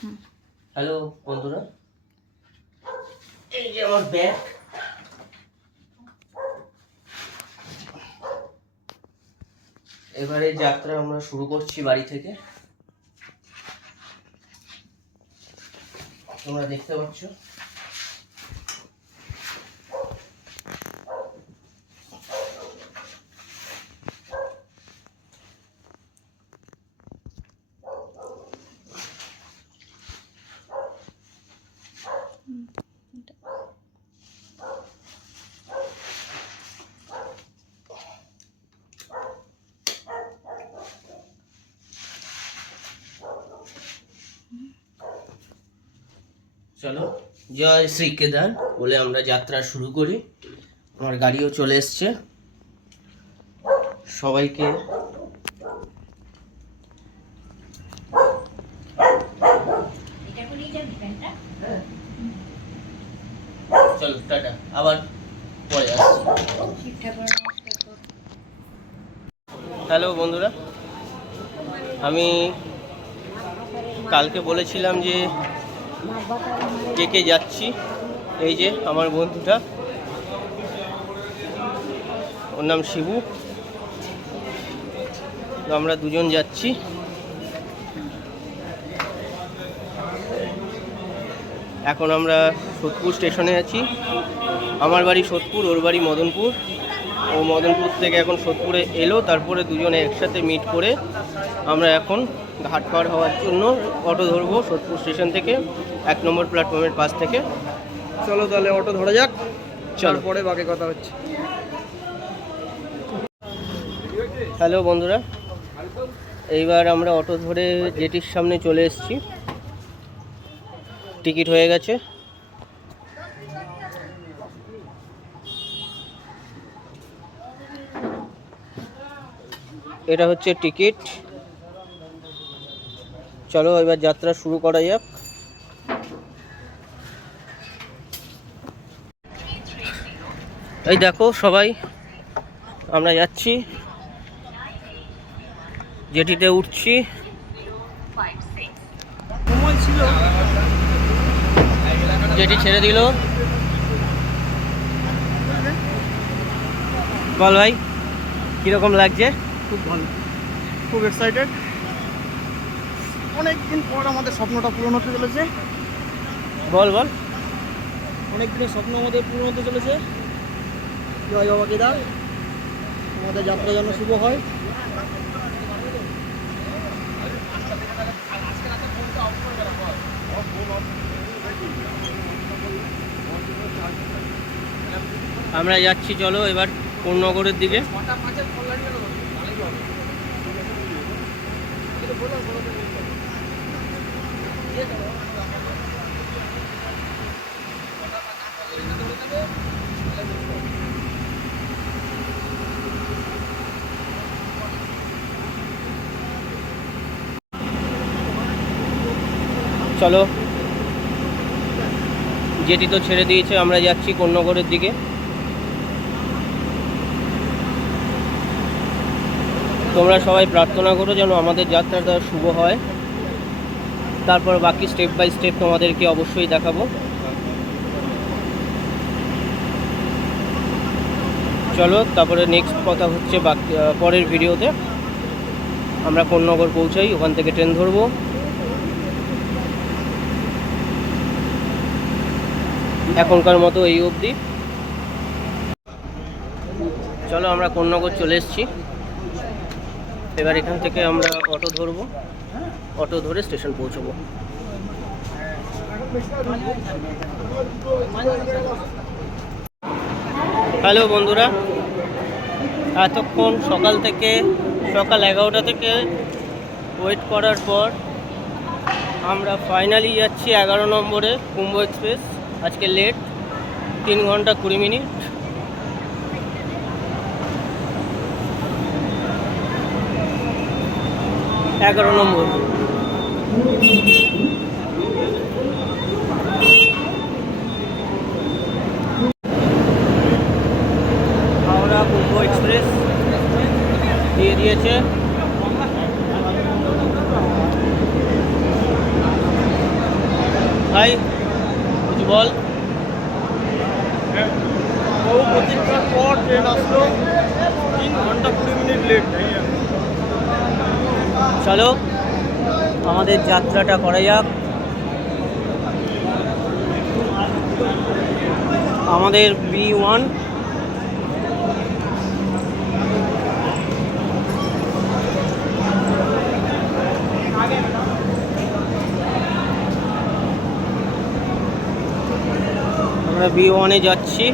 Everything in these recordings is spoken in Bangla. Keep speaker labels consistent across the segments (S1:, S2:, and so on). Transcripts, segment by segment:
S1: হ্যালো বন্ধুরা। এই যে আমার ব্যাগ। এবারে যাত্রা আমরা শুরু করছি বাড়ি থেকে। তোমরা দেখতে পাচ্ছ। চলো। জয় শ্রী কেদার বলে আমরা যাত্রা শুরু করি। আমার গাড়িও চলে এসছে। সবাইকে চলো টাটা। আবার পরে আসছি। হ্যালো বন্ধুরা। আমি কালকে বলেছিলাম যে কে কে যাচ্ছি? এই যে আমার বন্ধুটা। ওর নাম শিবু। তো আমরা দুজন যাচ্ছি। এখন আমরা সোদপুর স্টেশনে আছি। আমার বাড়ি সোদপুর, ওর বাড়ি মদনপুর। ও মদনপুর থেকে এখন সোদপুরে এলো তারপরে দুজনে একসাথে মিট করে আমরা এখন ঘাট পার হওয়ার জন্য অটো ধরবো সোদপুর স্টেশন থেকে এক নম্বর প্ল্যাটফর্মের পাশ থেকে।
S2: চলো তাহলে অটো ধরা যাক
S1: চলো।
S2: তারপরে বাকি কথা হচ্ছে।
S1: হ্যালো বন্ধুরা এইবার আমরা অটো ধরে জেটির সামনে চলে এসেছি। টিকিট হয়ে গেছে। এটা হচ্ছে টিকিট। চলো এবার যাত্রা শুরু করা যাক। এই দেখো সবাই, আমরা যাচ্ছি। জেটিতে উঠছি। জেটি ছেড়ে দিল। বল ভাই, কীরকম লাগছে?
S2: খুব ভালো, খুব এক্সাইটেড অনেক দিন পর আমাদের স্বপ্নটা পূরণ হতে চলেছে।
S1: বল বল।
S2: অনেক দিনের স্বপ্ন আমাদের পূরণ হতে চলেছে। জয় বাবা কেদার। আমাদের যাত্রা যেন শুভ হয়।
S1: আমরা যাচ্ছি, চলো এবার পূর্ণনগরের দিকে। চলো। যেটি তো ছেড়ে দিয়েছে আমরা যাচ্ছি কন্যাগরের দিকে। তোমরা সবাই প্রার্থনা করো যেন আমাদের যাত্রাটা শুভ হয়। তারপর বাকি স্টেপ বাই স্টেপ তোমাদেরকে অবশ্যই দেখাবো। চলো, তারপরে নেক্সট কথা হচ্ছে বাকি পরের ভিডিওতে আমরা কোন্নগর পৌঁছাই, ওখান থেকে ট্রেন ধরবো। এখনকার মতো এই অবধি। চলো, আমরা কোন্নগর চলে এসেছি। এবার এখান থেকে আমরা অটো ধরবো। অটো ধরে স্টেশন পৌঁছবো। হ্যালো বন্ধুরা, এতক্ষণ সকাল থেকে, সকাল এগারোটা থেকে ওয়েট করার পর আমরা ফাইনালি যাচ্ছি এগারো নম্বরে কুম্ভ এক্সপ্রেস আজকে লেট তিন ঘণ্টা কুড়ি মিনিট। এগারো নম্বর। হাওড়া কুম্ভ এক্সপ্রেস। দিয়ে দিয়েছে। ভাই, কিছু বল?
S2: বহু প্রতীক্ষার পর ট্রেন আসলো। তিন ঘণ্টা কুড়ি মিনিট লেট
S1: চলো, আমাদের যাত্রাটা করা যাক। আমাদের বি ওয়ান। আমরা বি ওয়ানে যাচ্ছি।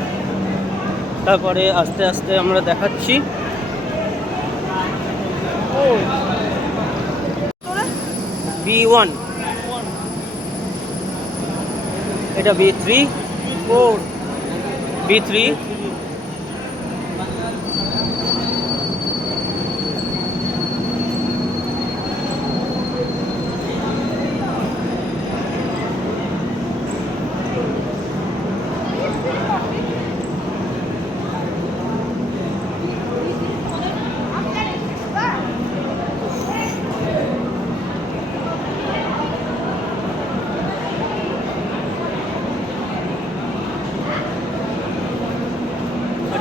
S1: তারপরে আস্তে আস্তে আমরা দেখাচ্ছি। বি ওয়ান এটা B three
S2: four
S1: B three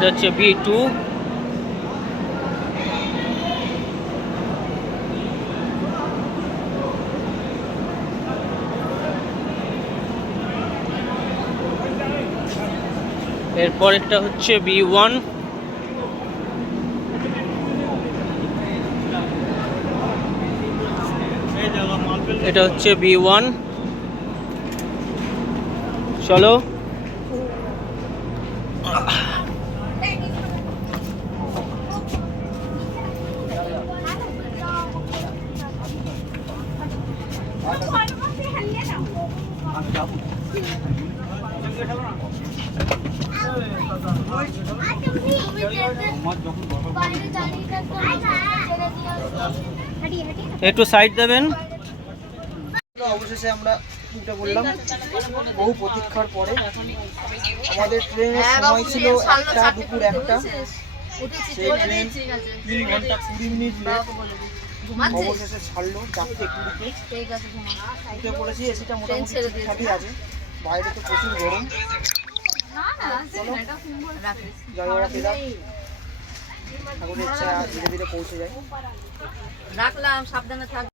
S1: এটা হচ্ছে বি টু। এরপরেরটা হচ্ছে বি ওয়ান। এটা হচ্ছে বি ওয়ান। চলো। একটু সাইড দেবেন।
S2: অবশেষে আমরা উঠে পড়লাম বহু প্রতীক্ষার পরে আমাদের ট্রেনের সময় ছিল একটা দুপুর একটা। সেই ট্রেন তিন ঘণ্টা কুড়ি মিনিট অবশেষে ছাড়লো চারটে কুড়িতে। উঠে পড়েছি এসিটা মোটামুটি ঠিকঠাকই আছে। বাইরে তো প্রচুর গরম। জয় ওরা ফেরা। ঠাকুরের ইচ্ছা ধীরে ধীরে পৌঁছে যায়।
S3: রাখলাম সাবধানে থাক।